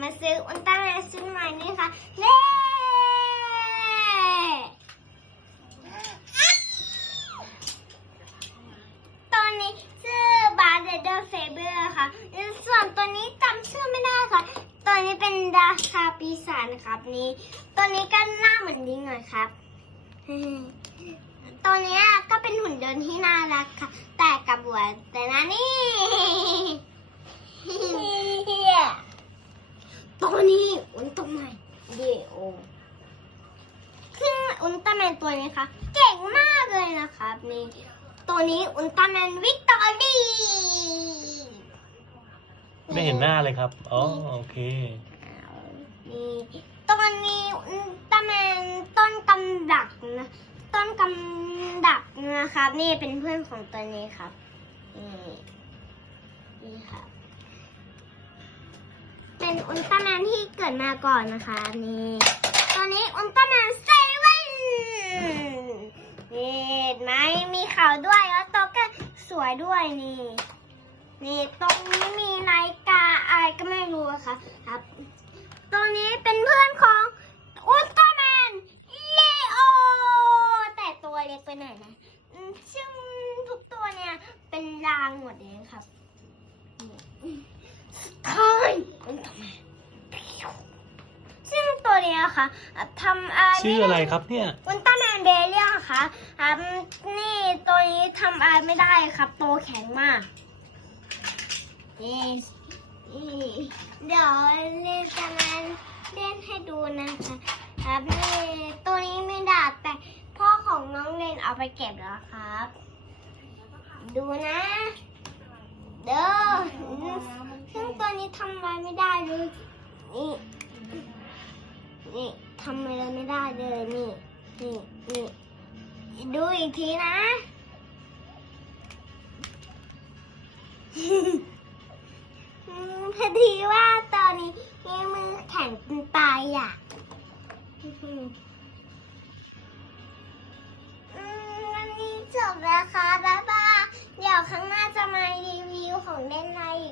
มาซื้ออุลตร้าแมนซื้อใหม่นี่ค่ะเล่ตัวนี้ชื่อบาร์เดอร์เฟเบอร์ค่ะ ส่วนตัวนี้จำชื่อไม่ได้ค่ะ ตัวนี้เป็นราชาปีศาจนะครับนี่ตัวนี้ก็หน้าเหมือนลิงหน่อยครับตัวนี้ก็เป็นหุ่นยนต์ที่น่ารักค่ะ แต่กับหัวแต่นะนี่ ตัวนี้อุลตร้าแมนเดโอซึ่ง อุลตร้าแมนตัวนี้ค่ะ เก่งมากเลยนะครับนี่ตัวนี้อุลตร้าแมนวิกตอรี่ไม่เห็นหน้าเลยครับ อ๋อ โอเค นี่ตัวนี้อุลตร้าแมนต้นกำดักนะต้นกำดักนะครับ นี่เป็นเพื่อนของตัวนี้ครับนี่นี่ครับเป็นอุลตร้าแมนที่เกิดมาก่อนนะคะนี่ ตัวนี้อุลตร้าแมนเซเว่ นี่ไหมมีเขาด้วยแล้วตัวก็สวยด้วยนี่ นี่ตรงนี้มีนาฬิกาอะไรก็ไม่รู้ค่ะครับตัวนี้เป็นเพื่อนของอุลตร้าแมนเลโอ แต่ตัวเล็กไปหน่อยนะซึ่งทุกตัวเนี่ยเป็นรางหมดเลยครับสุดท้ายอุลตร้าแมน ซึ่งตัวเนี้ยค่ะทำอะไรชื่ออะไรครับเนี่ยอุลตร้าแมนเบเลียนค่ะครับนี่ตัวนี้ทำอะไรไม่ได้ครับตัวแข็งมากนี่นี่เดี๋ยวเล่นจะมาเล่นให้ดูนะคะ ครับนี่ตัวนี้ไม่ดาบแต่พ่อของน้องเล่นเอาไปเก็บแล้วครับ ดูนะเด้อซึ่งตัวนี้ทำอะไรไม่ได้เลยนี่ นี่ทำอะไรไม่ได้เลยนี่นี่นี่ดูอีกทีนะพอดีว่าตอนนี้มีมือแข็งจนตายอะอื้อหืออืมวันนี้จบแล้วค่ะบ๊ายบายเดี๋ยวครั้งหน้าจะมารีวิวของเล่นอะไรอีก